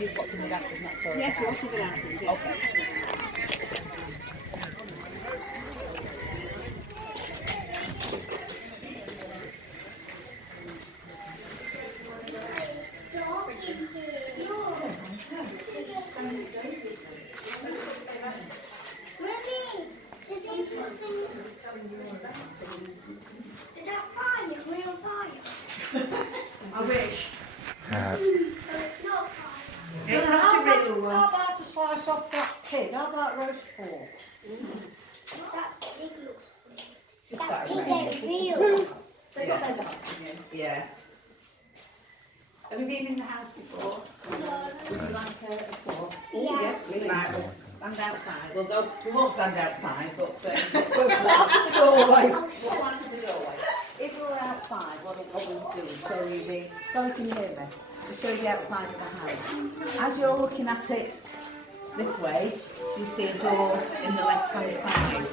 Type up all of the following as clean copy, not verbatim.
You've got to move out, isn't it? Yes, we'll keep it out. Okay. Is that fire? Real fire? I wish. So it's not fire. It's not a real one. How about to slice off that pig? How about roast pork? That pig looks Just that started pig raining. ain't real. They got their dancing in. Yeah. Have you been in the house before? No. Would you like a tour? Yeah. Yes, please. Right, we'll stand outside. We'll go. We won't stand outside, but We'll stand at the doorway. we'll stand at the doorway. If we were outside, what we'll do is show you the, so you can hear me, we'll show you the outside of the house. As you're looking at it this way, you see a door in the left-hand side.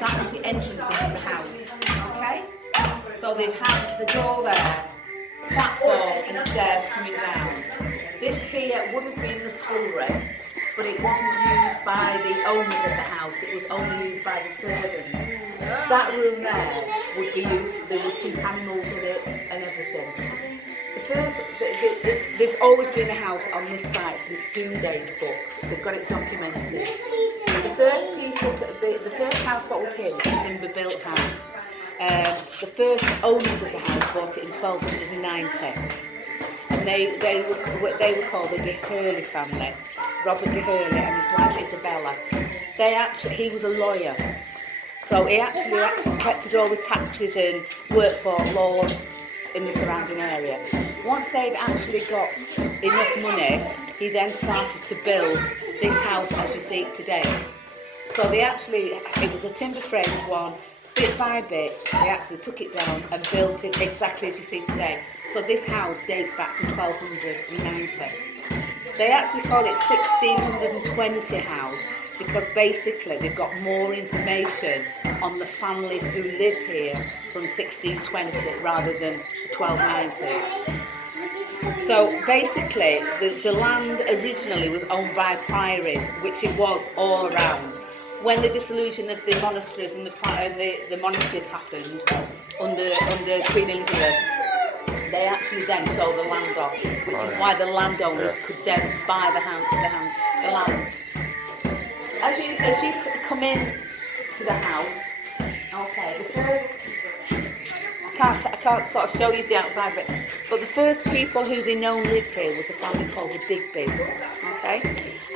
That is the entrance into the house, okay? So they'd have the door there, platform and stairs coming down. This here would have been the schoolroom, but it wasn't used by the owners of the house, it was only used by the servants. That room there would be used, there were 2 animals in it and everything. The there's always been a house on this site since Doomsday's book. They've got it documented. The first people, the first house what was here was a timber built house. The first owners of the house bought it in 1290. And they were called the De Hurley family. Robert De Hurley and his wife Isabella. He was a lawyer. So he actually collected all the taxes and worked for lords in the surrounding area. Once they'd actually got enough money, he then started to build this house as you see it today. So it was a timber framed one, bit by bit, they actually took it down and built it exactly as you see it today. So this house dates back to 1290. They actually call it 1620 house because basically they've got more information on the families who lived here from 1620 rather than 1290. So basically the land originally was owned by priories, which it was all around. When the dissolution of the monasteries and the monasteries happened under Queen Elizabeth, they actually then sold the land off, which is why the landowners could then buy the land. As you come in to the house, okay, the first, I can't sort of show you the outside bit, but the first people who they know lived here was a family called the Digbys, okay?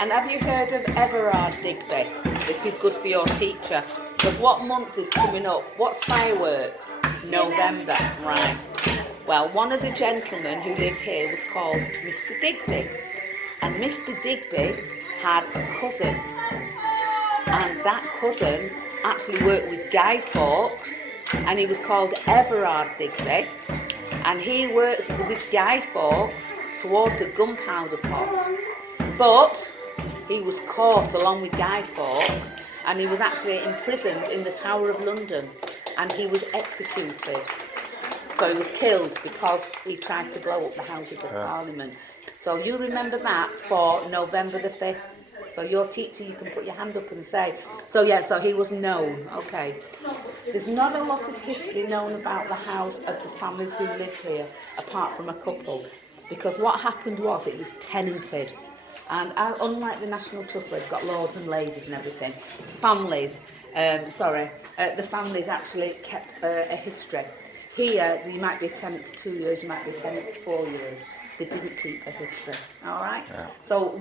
And have you heard of Everard Digby? This is good for your teacher, because what month is coming up? What's fireworks? November, right. Well, one of the gentlemen who lived here was called Mr. Digby, and Mr. Digby had a cousin, and that cousin actually worked with Guy Fawkes, and he was called Everard Digby, and he worked with Guy Fawkes towards the gunpowder plot, but he was caught along with Guy Fawkes, and he was actually imprisoned in the Tower of London, and he was executed. So he was killed because he tried to blow up the Houses of Parliament. So you remember that for November the 5th. So your teacher, you can put your hand up and say. So he was known. Okay. There's not a lot of history known about the house of the families who lived here, apart from a couple. Because what happened was it was tenanted. And unlike the National Trust where it's got lords and ladies and everything, the families actually kept a history. Here, you might be a tenant for 2 years, you might be a tenant for 4 years. They didn't keep a history, all right? Yeah. So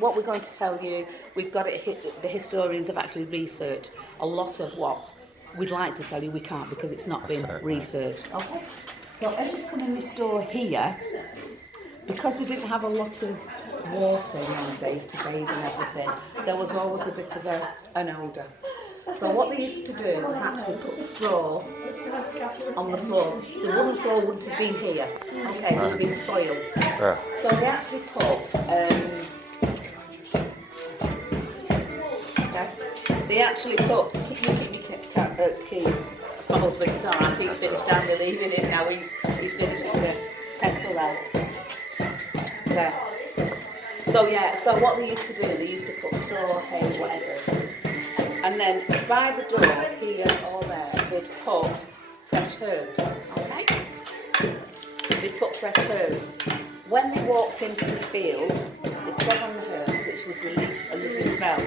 what we're going to tell you, we've got it, the historians have actually researched a lot of what we'd like to tell you, we can't because it's not been researched. Okay? So as you come in this door here, because we didn't have a lot of water in those days to bathe and everything, there was always a bit of an odour. So what they used to do was actually put straw on the floor. The wooden floor wouldn't have been here. Okay, it would have been soil. Yeah. So they actually put keep me key. That's my husband, he's alright, he's finished down, we're leaving him now, he's finished with the pencil out. There. So what they used to do, they used to put straw, hay, whatever. And then by the door, here or there, they'd put fresh herbs, okay? They put fresh herbs. When they walked into the fields, they trod on the herbs, which would release a lovely smell.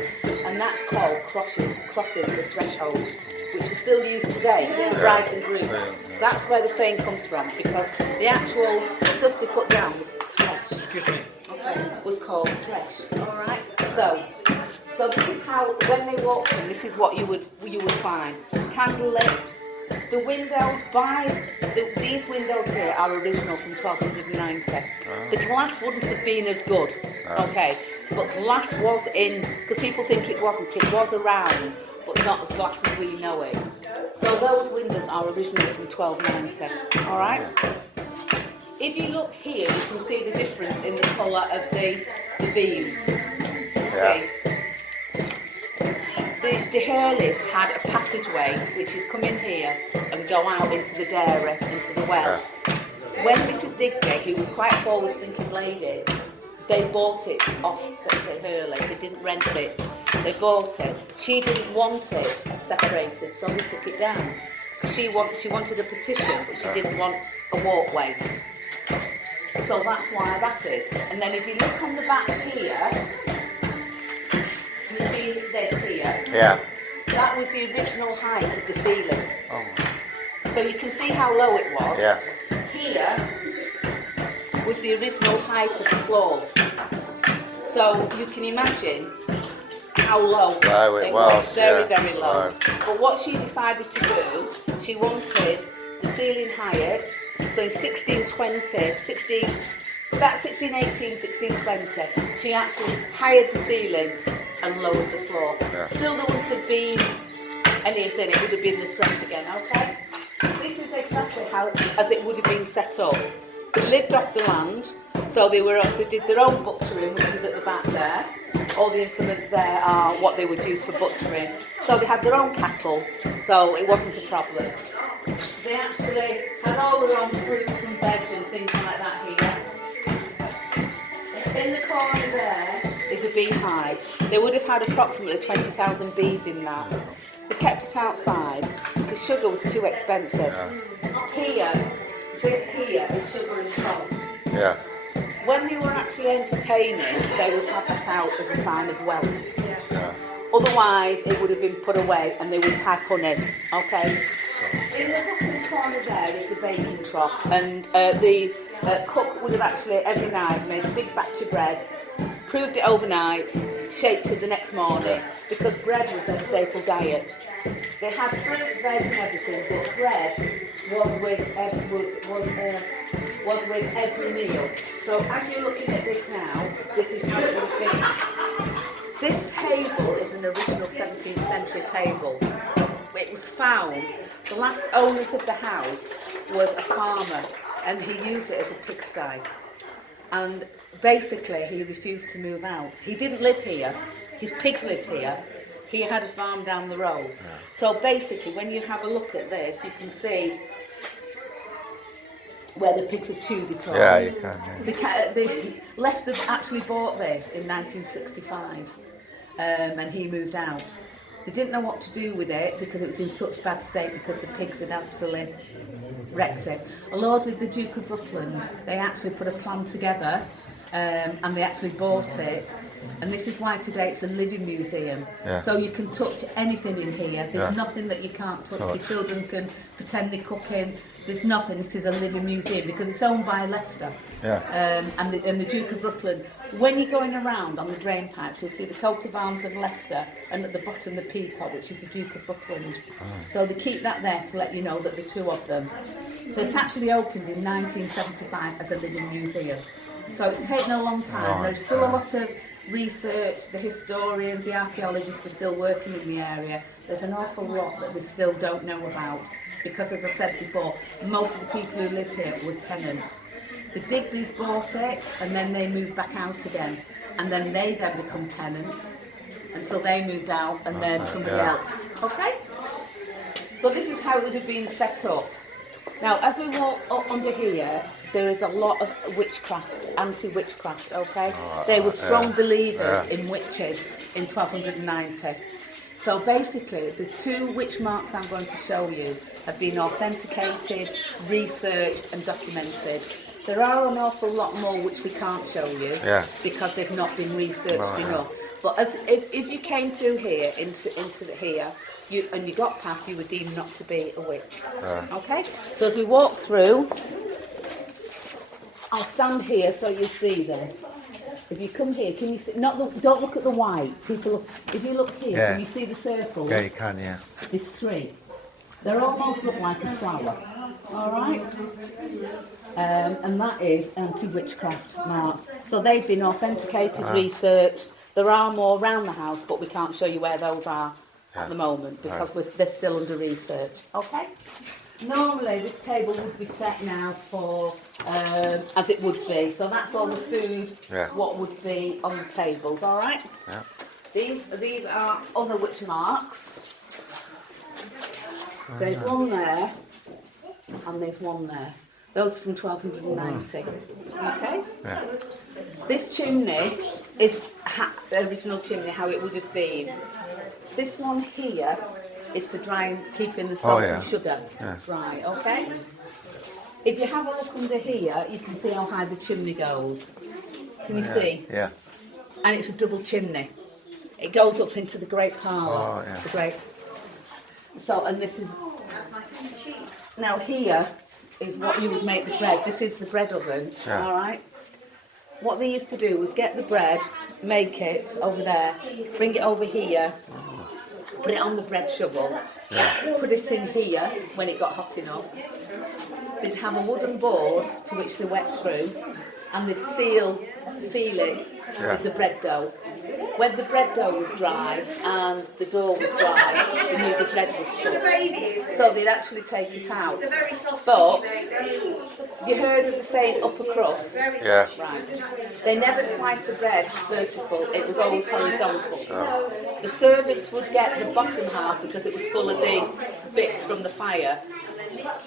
And that's called crossing the threshold, which we still use today for brides and grooms. That's where the saying comes from, because the actual stuff they put down was thresh. Excuse me. Okay, was called thresh, all right? So this is how, when they walked in, this is what you would find. Candlelit. The windows these windows here are original from 1290. The glass wouldn't have been as good, okay? But glass was in, because people think it wasn't. It was around, but not as glass as we know it. So those windows are original from 1290, all right? If you look here, you can see the difference in the colour of the beams. See? The Hurleys had a passageway which would come in here and go out into the dairy, into the well. When Mrs. Digby, who was quite a forward-thinking lady, they bought it off the Hurley. They didn't rent it. They bought it. She didn't want it separated, so they took it down. She wanted a petition, but she didn't want a walkway. So So that's why that is. And then if you look on the back here, you see this here. Yeah. That was the original height of the ceiling. Oh. So you can see how low it was. Yeah. Here was the original height of the floor. So you can imagine how low it was. Very, yeah. very low. But what she decided to do, she wanted the ceiling higher. So in 1618, 1620, she actually hired the ceiling and lowered the floor. Yeah. Still there wouldn't have been anything, it would have been the stress again, okay? This is exactly how, as it would have been set up. They lived off the land, so they did their own butchering, which is at the back there. All the implements there are what they would use for butchering. So they had their own cattle, so it wasn't a problem. They actually had all their own fruits and veg and things like that here. In the corner there is a beehive. They would have had approximately 20,000 bees in that. They kept it outside because sugar was too expensive. Here, this here is sugar and salt. Yeah. When they were actually entertaining, they would have that out as a sign of wealth. Yeah. Otherwise, it would have been put away and they would have honey. Okay. In the bottom corner there is the baking trough, and the cook would have actually every night made a big batch of bread, proved it overnight, shaped it the next morning, because bread was their staple diet. They had fruit, veg and everything, but bread was with every meal. So as you're looking at this now, this is how it would have been. This table is an original 17th century table. It was found, the last owners of the house was a farmer, and he used it as a pigsty. And basically he refused to move out. He didn't live here, his pigs lived here. He had a farm down the road. Yeah. So basically when you have a look at this, you can see where the pigs have chewed it all. Yeah, you can. Lester actually bought this in 1965, and he moved out. They didn't know what to do with it because it was in such bad state because the pigs had absolutely wrecked it. Along with the Duke of Rutland, they actually put a plan together, and they actually bought it. And this is why today it's a living museum. Yeah. So you can touch anything in here. There's nothing that you can't touch. Your children can pretend they're cooking. There's nothing. It is a living museum because it's owned by Leicester. Yeah. And the Duke of Rutland. When you're going around on the drain pipes, you'll see the coat of arms of Leicester, and at the bottom the peacock, which is the Duke of Rutland. Oh. So they keep that there to let you know that the two of them. So it's actually opened in 1975 as a living museum. So it's taken a long time. There's still a lot of research. The historians, the archaeologists are still working in the area. There's an awful lot that they still don't know about because, as I said before, most of the people who lived here were tenants. The Digby's bought it and then they moved back out again, and then they become tenants until they moved out, and then somebody else. Okay? So this is how it would have been set up. Now, as we walk up under here, there is a lot of witchcraft, anti-witchcraft, okay? They were strong believers in witches in 1290. So basically, the two witch marks I'm going to show you have been authenticated, researched and documented. There are an awful lot more which we can't show you because they've not been researched enough. But if you came through here, into here, and you got past, you were deemed not to be a witch. Okay? So as we walk through, I'll stand here so you see them. If you come here, can you see? Don't look at the white. People, if you look here, can you see the circles? Yeah, you can. Yeah. There's three. They almost look like a flower. All right. And that is anti-witchcraft marks. So they've been authenticated, researched. There are more around the house, but we can't show you where those are at the moment because they're still under research. Okay. Normally this table would be set now for as it would be. So that's all the food. What would be on the tables? All right. Yeah. These are other witch marks. There's one there, and there's one there. Those are from 1290. Okay? Yeah. This chimney is the original chimney, how it would have been. This one here is for keeping the salt and sugar. Yeah. Right, okay? If you have a look under here, you can see how high the chimney goes. Can you see? Yeah. And it's a double chimney. It goes up into the great parlour. Oh, yeah. The great. So, and this is. Now here is what you would make the bread. This is the bread oven. Yeah. All right. What they used to do was get the bread, make it over there, bring it over here, put it on the bread shovel, put it in here when it got hot enough. They'd have a wooden board to which they wet through, and they'd seal it with the bread dough. When the bread dough was dry and the dough was dry, they knew the bread was cooked. So they'd actually take it out. But you heard of the saying upper crust? Yeah. Right. They never sliced the bread vertical, it was always horizontal. The servants would get the bottom half because it was full of the bits from the fire.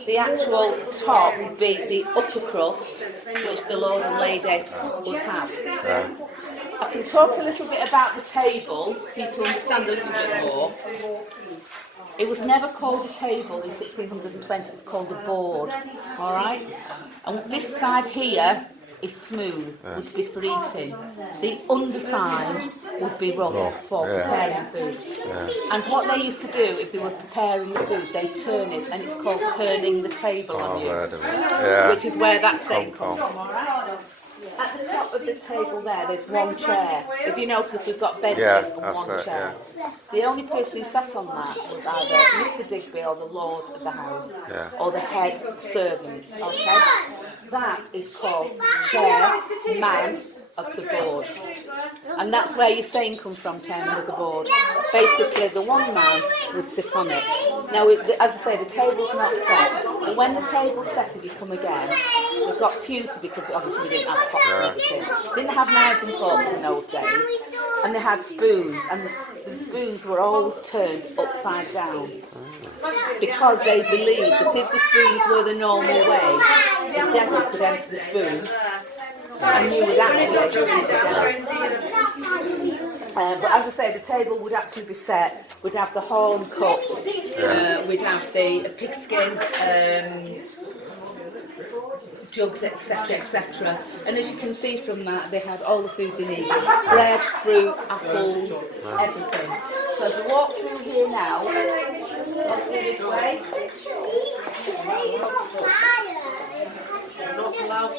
The actual top would be the upper crust, which the Lord and Lady would have. I can talk a little bit about the table, for you to understand a little bit more. It was never called a table in 1620, it was called a board, alright? And this side here is smooth, would be for eating. The underside would be rough for preparing food. And what they used to do, if they were preparing the food, they'd turn it, and it's called turning the table on you, which is where that saying comes from, alright? At the top of the table there's one chair. If you notice, we've got benches and one chair. The only person who sat on that was either Mr. Digby or the Lord of the house, or the head servant, okay? That is called chairman of the board. And that's where your saying comes from, chairman of the board. Basically, the one man would sit on it. Now, as I say, the table's not set. But when the table's set, if you come again, we've got pewter because obviously we didn't have pots and everything. Didn't have knives and forks in those days. And they had spoons, and the spoons were always turned upside down. Because they believed that if the spoons were the normal way, the devil could enter the spoon, and you would actually drink the devil. But as I say, the table would actually be set. We'd have the horn cups, we'd have the pigskin, jugs, etc., etc. And as you can see from that, they had all the food they needed: bread, fruit, apples, everything. So if we walk through here now, walk through this way.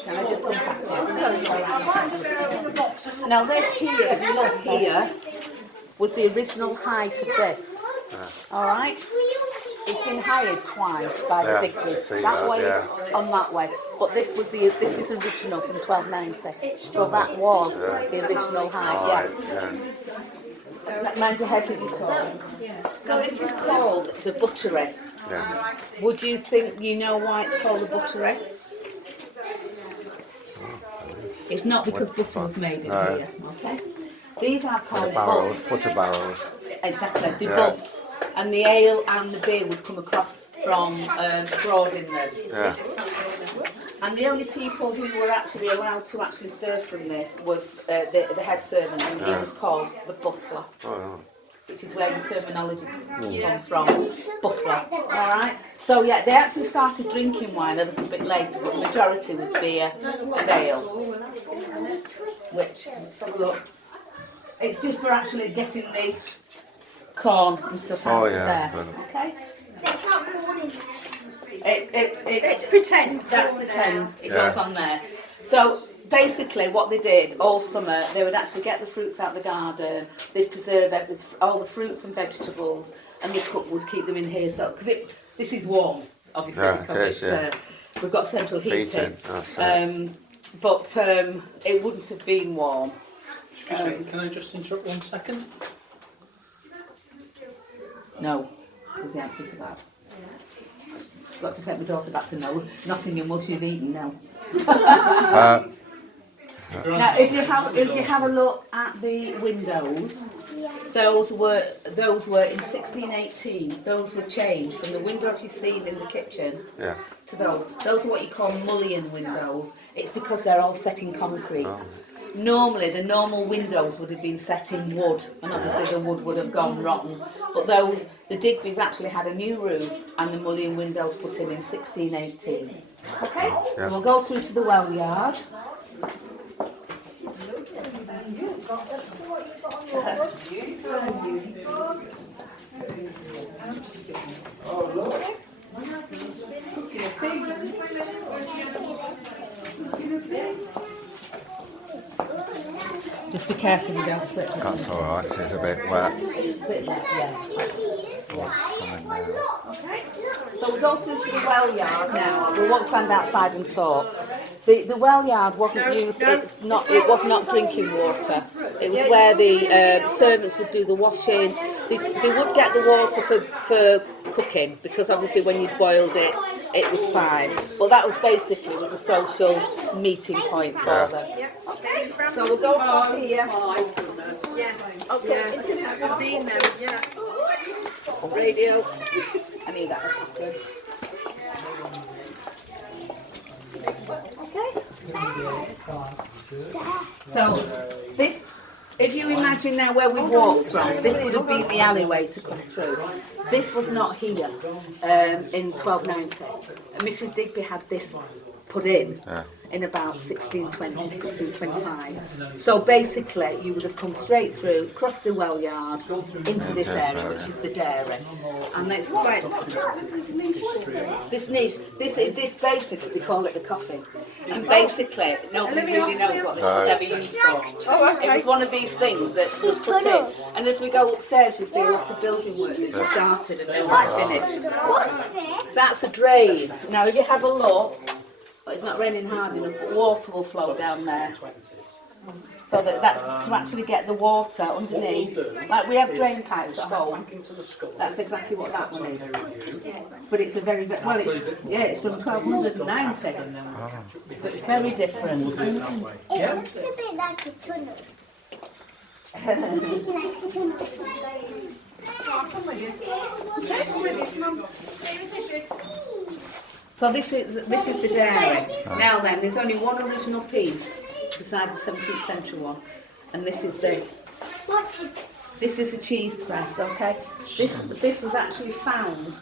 Can I just come past you? Now this here, if you look here, was the original height of this. Alright? It's been hired twice by the Digbys. That way, on that way. But this is original from 1290. So that was the original height, Mind your head that you're talking. Now this is called the buttery. Would you think you know why it's called the buttery? It's not because butter was made in here, okay? These are called butts. Butter barrels. Exactly, the butts. And the ale and the beer would come across from abroad in them. And the only people who were actually allowed to actually serve from this was the head servant, and he was called the butler. Which is where the terminology comes from, butler, alright? So yeah, they actually started drinking wine a little bit later, but the majority was beer and ale. Which, look, it's just for actually getting this corn and stuff out of there, okay? It's not going in there. It's pretend, that's pretend, it goes on there. So, basically what they did all summer, they would actually get the fruits out of the garden, they'd preserve all the fruits and vegetables, and the cook would keep them in here. So because this is warm, obviously, because we've got central heating. But it wouldn't have been warm. Excuse me, can I just interrupt 1 second? No, is the answer to that. Got to send my daughter back to no. Nottingham, will she have eaten now? Now, if you have a look at the windows, those were in 1618. Those were changed from the windows you've seen in the kitchen to those. Those are what you call mullion windows. It's because they're all set in concrete. normally the normal windows would have been set in wood, and obviously the wood would have gone rotten. But the Digby's actually had a new roof and the mullion windows put in 1618. Okay, so we'll go through to the well yard. Just be careful you don't slip. That's alright, it's a bit wet. It's a bit wet, yeah. Coming now. Okay, so we'll go through to the well yard now. We won't stand outside and talk. The well yard wasn't used. It was not drinking water. It was where the servants would do the washing. They would get the water for cooking, because obviously when you boiled it, it was fine. But that was basically a social meeting point for them. Okay, so we'll go across here. Okay, internet machine now. Yeah. Radio. I need that. Okay. So this, if you imagine now where we walked from, this would have been the alleyway to come through. This was not here in 1290. And Mrs. Digby had this put in about 1620, 1625. So basically you would have come straight through, across the well yard, into this area, which is the dairy. And it's quite this niche, this basically they call it the coffin. And basically nobody really knows what this was ever used for. It was one of these things that was put in. And as we go upstairs you see lots of building work that started and nobody finished. That's a drain. Now if you have a look, but it's not raining hard enough, but water will flow down there. So that's to actually get the water underneath. Like we have drain pipes at home. That's exactly what that one is. But it's a very, well, it's from 1290. So it's very different. It looks a bit like a tunnel. It's like a tunnel. So this is the dairy. Now then, there's only one original piece besides the 17th century one, and this is this. What is This is a cheese press, okay? This was actually found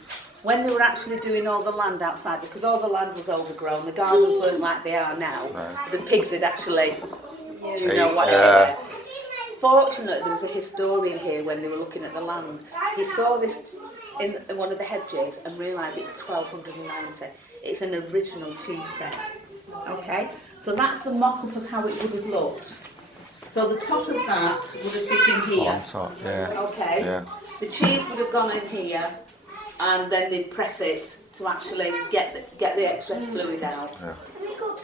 when they were actually doing all the land outside, because all the land was overgrown. The gardens weren't like they are now. The pigs had actually, whatever. Fortunately, there was a historian here when they were looking at the land. He saw this in one of the hedges and realised it was 1290. It's an original cheese press. Okay, so that's the mock-up of how it would have looked. So the top of that would have fit in here. On top, yeah. Okay. Yeah. The cheese would have gone in here, and then they'd press it to actually get the excess fluid out. Yeah.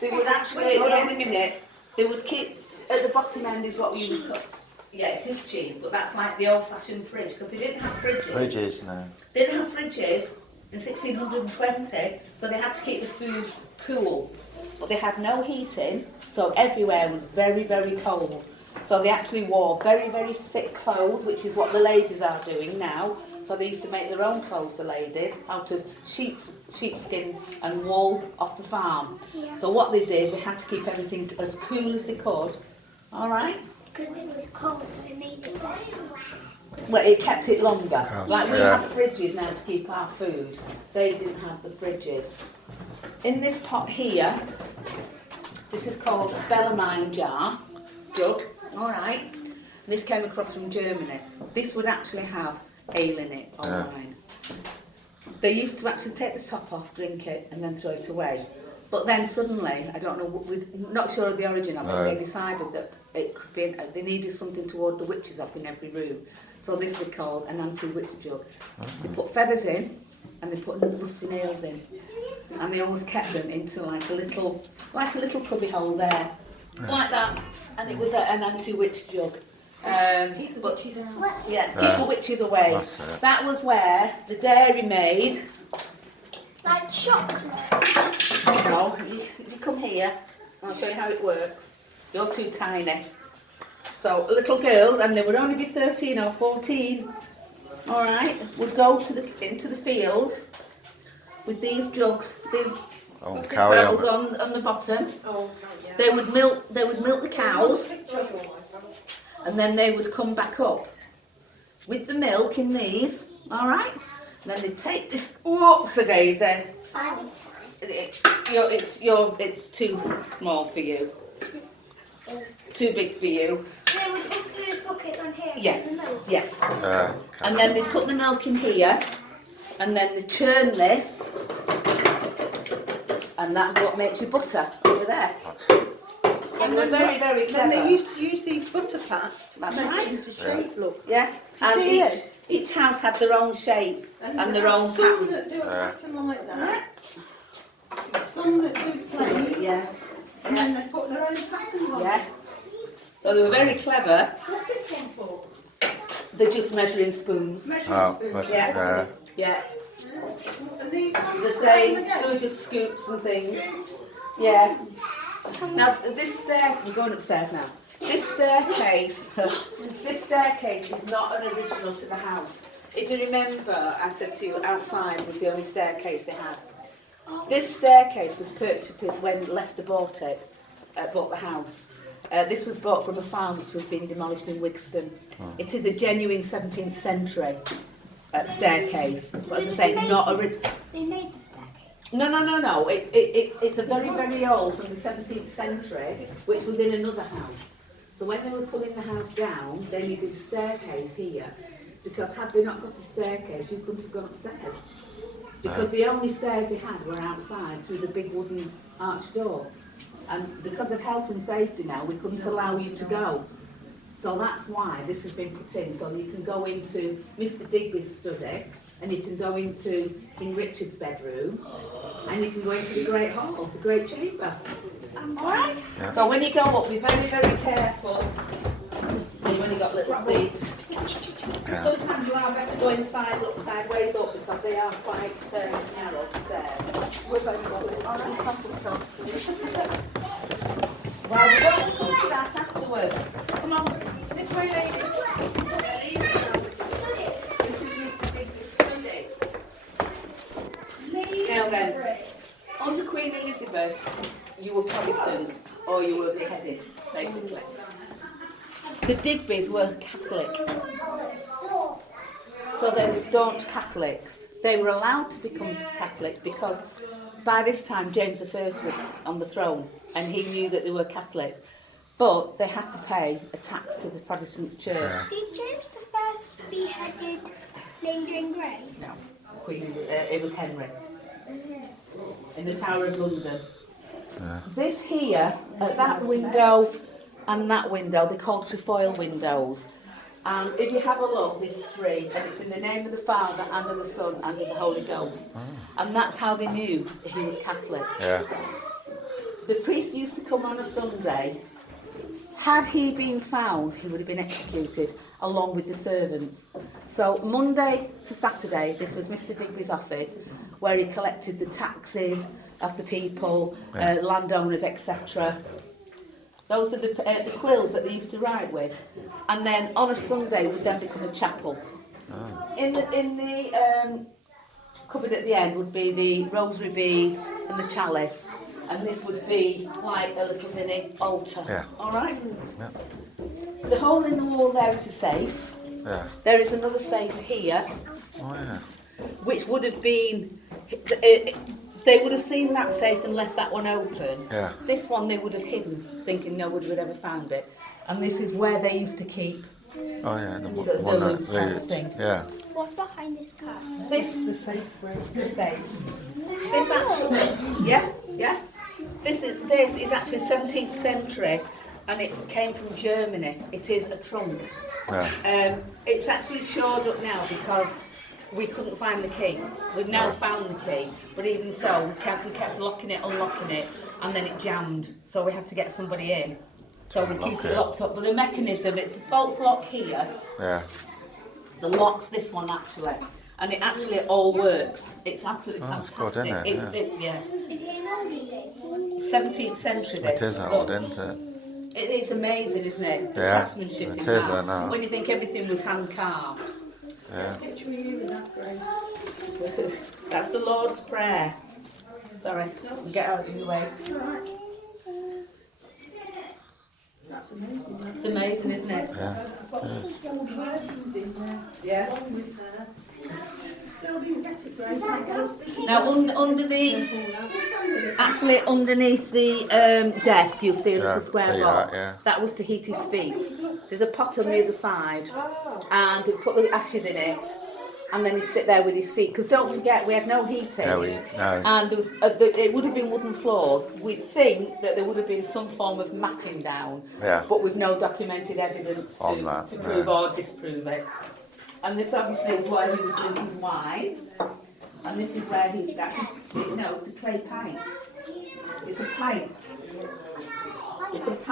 They would actually, in a minute, they would keep at the bottom end is what we would cut. Yeah, it is cheese, but that's like the old-fashioned fridge, because they didn't have fridges. Fridges, no. They didn't have fridges in 1620, so they had to keep the food cool. But they had no heating, so everywhere was very, very cold. So they actually wore very, very thick clothes, which is what the ladies are doing now. So they used to make their own clothes, the ladies, out of sheepskin and wool off the farm. Yeah. So what they did, they had to keep everything as cool as they could. All right? Because it was cold, so it made it better. Well, it kept it longer. Like we yeah. have fridges now to keep our food. They didn't have the fridges. In this pot here, this is called Bellarmine jug. All right. This came across from Germany. This would actually have ale in it, or wine. They used to actually take the top off, drink it, and then throw it away. But then suddenly, I don't know, we're not sure of the origin of it, they decided that it could be, they needed something to ward the witches off in every room. So this was called an anti-witch jug. They put feathers in, and they put rusty nails in. And they always kept them into like a little cubby hole there. Like that. And it was an anti-witch jug. Keep the witches out. Yeah, keep the witches away. That was where the dairy maid. Like chocolate. No, you come here, I'll show you how it works. You're too tiny. So little girls, and they would only be 13 or 14, all right, would go into the fields with these jugs, these Oh, carry Barrels on. on the bottom. They would milk the cows, and then they would come back up with the milk in these. All right. And then they'd take this. Whoops, a daisy. It's too small for you. Too big for you. So they would put those buckets on here Yeah. and the milk. Yeah. And then they put the milk in here, and then they churn this, and that's what makes your butter over there. And they're very, very Then clever. they used to use these butter fats to That's make right. it into shape, look. Yeah, and See this? each house had their own shape and they their have own some pattern. that do a pattern like that. Some that do plain. Yeah, And then they put their own patterns on. yeah. So they were very clever. What's this one for? They're just measuring spoons. Measuring Oh, spoons. that's Yeah. Yeah, And these ones the the same. again? They were just scoops and things. Yeah. Now this we're going upstairs now. This staircase is not an original to the house. If you remember, I said to you outside was the only staircase they had. This staircase was purchased when Lester bought the house. This was bought from a farm which was being demolished in Wigston. It is a genuine 17th century staircase. But as I say, not original. They made the staircase. No. It's a very, very old from the 17th century, which was in another house. So when they were pulling the house down, they needed a staircase here, because had they not got a staircase, you couldn't have gone upstairs. Because the only stairs they had were outside through the big wooden arch door. And because of health and safety now, we couldn't allow you to go. So that's why this has been put in, so you can go into Mr. Digby's study, and you can go into King Richard's bedroom, and you can go into the Great Hall, the Great Chamber. Alright? Yeah. So when you go up, be very, very careful. You've only got little feet. Yeah. Sometimes you are better going look sideways up, because they are quite narrow stairs. We're both going. Alright, well, we're going to come to that afterwards. Come on, this way, ladies. This is Mr. Digby's study. Now then, under Queen Elizabeth, you were Protestants, or you were beheaded, basically. The Digbys were Catholic, so they were staunch Catholics. They were allowed to become Catholic because by this time James I was on the throne, and he knew that they were Catholics, but they had to pay a tax to the Protestant church. Did James I beheaded Lady Jane Grey? No, it was Henry in the Tower of London. This here, at that window and that window, they're called trefoil windows. And if you have a look, there's three, and it's in the name of the Father, and of the Son, and of the Holy Ghost. And that's how they knew he was Catholic. Yeah. The priest used to come on a Sunday. Had he been found, he would have been executed, along with the servants. So Monday to Saturday, this was Mr. Digby's office, where he collected the taxes of the people, landowners, etc. Those are the quills that they used to write with. And then on a Sunday would then become a chapel. In the cupboard at the end would be the rosary beads and the chalice. And this would be like a little mini altar. Yeah. All right? Yeah. The hole in the wall there is a safe. Yeah. There is another safe here, Oh, yeah. which would have been... They would have seen that safe and left that one open. Yeah. This one they would have hidden, thinking nobody would ever found it. And this is where they used to keep Oh, yeah. The the one that loot type of leads. thing. Yeah. What's behind this car? This, the safe. This actually, yeah. This is actually 17th century, and it came from Germany. It is a trunk. Yeah. It's actually shored up now because we couldn't find the key. We've now found the key, but even so, we kept locking it, unlocking it, and then it jammed. So we had to get somebody in. So we keep it locked up. But the mechanism, it's a false lock here. Yeah. The lock's this one actually, and it actually all works. It's absolutely Oh, it's fantastic. good, isn't it? Yeah. Is it an oldie thing? 17th century. This. It is old, isn't it? It's amazing, isn't it? The Yeah, craftsmanship it in is, that. I know. When you think everything was hand carved. Yeah. Picture you with that, Grace. That's the Lord's Prayer. Sorry, get out of your way. That's amazing. It's amazing, isn't it? Yeah. I've got old versions in there. Yeah. Along with her. Still didn't get it, Grace. I was thinking Now under the, actually underneath the desk, you'll see a Yeah, little square see that, box. yeah. That was to heat his feet. There's a pot on the other side, and he put the ashes in it, and then he'd sit there with his feet. Because don't forget, we had no heating. No. And there was it would have been wooden floors. We think that there would have been some form of matting down, Yeah. but with no documented evidence On to that, prove no. or disprove it. And this obviously is where he was drinking his wine, and this is where he no, it's a clay pipe. It's a pipe. It's a pipe.